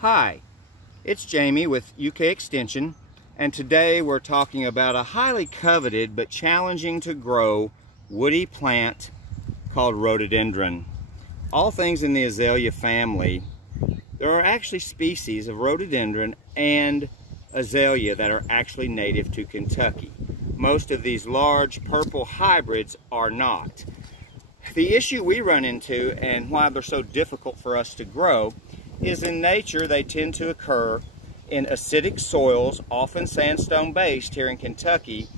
Hi, it's Jamie with UK Extension, and today we're talking about a highly coveted but challenging to grow woody plant called rhododendron. All things in the azalea family, there are actually species of rhododendron and azalea that are actually native to Kentucky. Most of these large purple hybrids are not. The issue we run into and why they're so difficult for us to grow is in nature they tend to occur in acidic soils, often sandstone based here in Kentucky,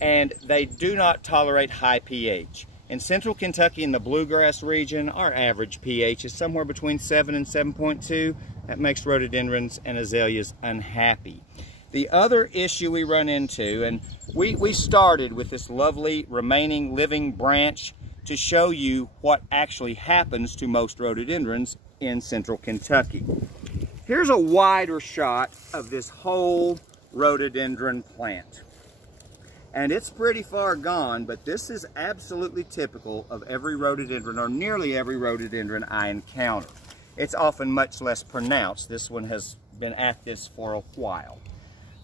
and they do not tolerate high pH. In central Kentucky in the bluegrass region, our average pH is somewhere between 7 and 7.2. That makes rhododendrons and azaleas unhappy. The other issue we run into, and we started with this lovely remaining living branch to show you what actually happens to most rhododendrons in central Kentucky. Here's a wider shot of this whole rhododendron plant. And it's pretty far gone, but this is absolutely typical of every rhododendron, or nearly every rhododendron I encounter. It's often much less pronounced. This one has been at this for a while.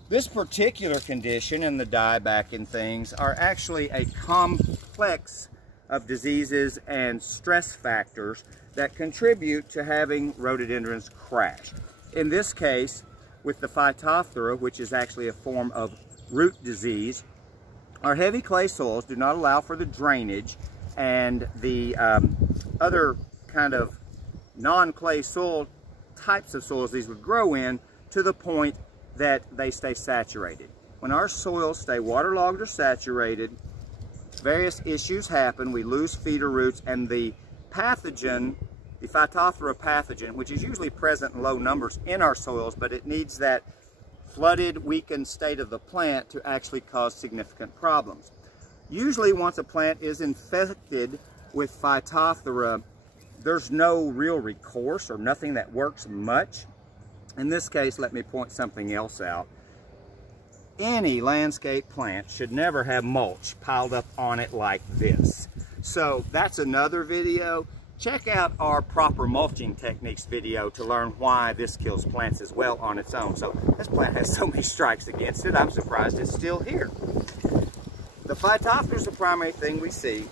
This particular condition and the dieback and things are actually a complex of diseases and stress factors that contribute to having rhododendrons crash. In this case, with the Phytophthora, which is actually a form of root disease, our heavy clay soils do not allow for the drainage, and the other kind of non-clay soil types of soils these would grow in, to the point that they stay saturated. When our soils stay waterlogged or saturated, various issues happen. We lose feeder roots, and the pathogen, the Phytophthora pathogen, which is usually present in low numbers in our soils, but it needs that flooded, weakened state of the plant to actually cause significant problems. Usually once a plant is infected with Phytophthora, there's no real recourse or nothing that works much. In this case, let me point something else out. Any landscape plant should never have mulch piled up on it like this. So that's another video. Check out our proper mulching techniques video to learn why this kills plants as well on its own. So this plant has so many strikes against it, I'm surprised it's still here. The Phytophthora is the primary thing we see.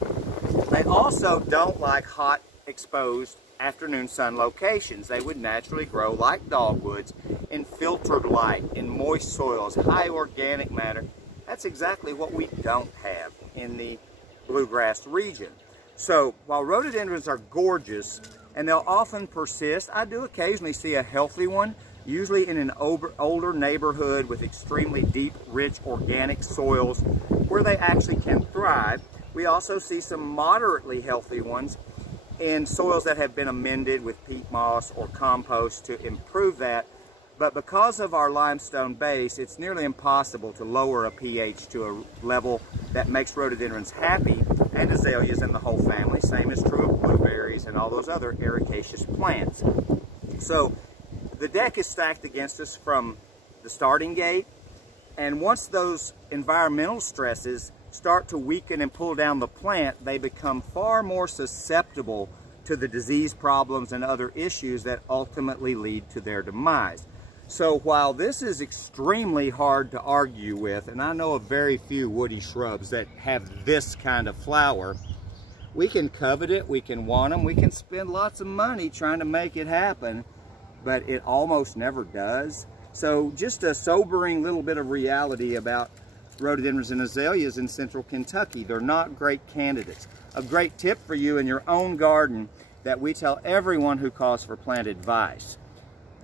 They also don't like hot, exposed afternoon sun locations. They would naturally grow like dogwoods in filtered light, in moist soils, high organic matter. That's exactly what we don't have in the bluegrass region. So while rhododendrons are gorgeous and they'll often persist, I do occasionally see a healthy one, usually in an older neighborhood with extremely deep, rich organic soils where they actually can thrive. We also see some moderately healthy ones in soils that have been amended with peat moss or compost to improve that. But because of our limestone base, it's nearly impossible to lower a pH to a level that makes rhododendrons happy, and azaleas in the whole family. Same is true of blueberries and all those other ericaceous plants. So the deck is stacked against us from the starting gate, and once those environmental stresses start to weaken and pull down the plant, they become far more susceptible to the disease problems and other issues that ultimately lead to their demise. So while this is extremely hard to argue with, and I know of very few woody shrubs that have this kind of flower, we can covet it, we can want them, we can spend lots of money trying to make it happen, but it almost never does. So just a sobering little bit of reality about rhododendrons and azaleas in central Kentucky. They're not great candidates. A great tip for you in your own garden that we tell everyone who calls for plant advice: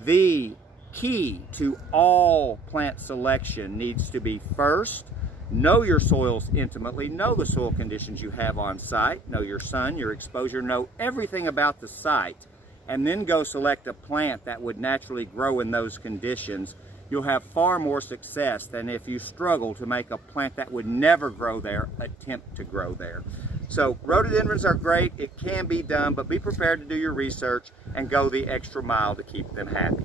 the key to all plant selection needs to be, first, know your soils intimately, know the soil conditions you have on site, know your sun, your exposure, know everything about the site, and then go select a plant that would naturally grow in those conditions. You'll have far more success than if you struggle to make a plant that would never grow there attempt to grow there. So rhododendrons are great, it can be done, but be prepared to do your research and go the extra mile to keep them happy.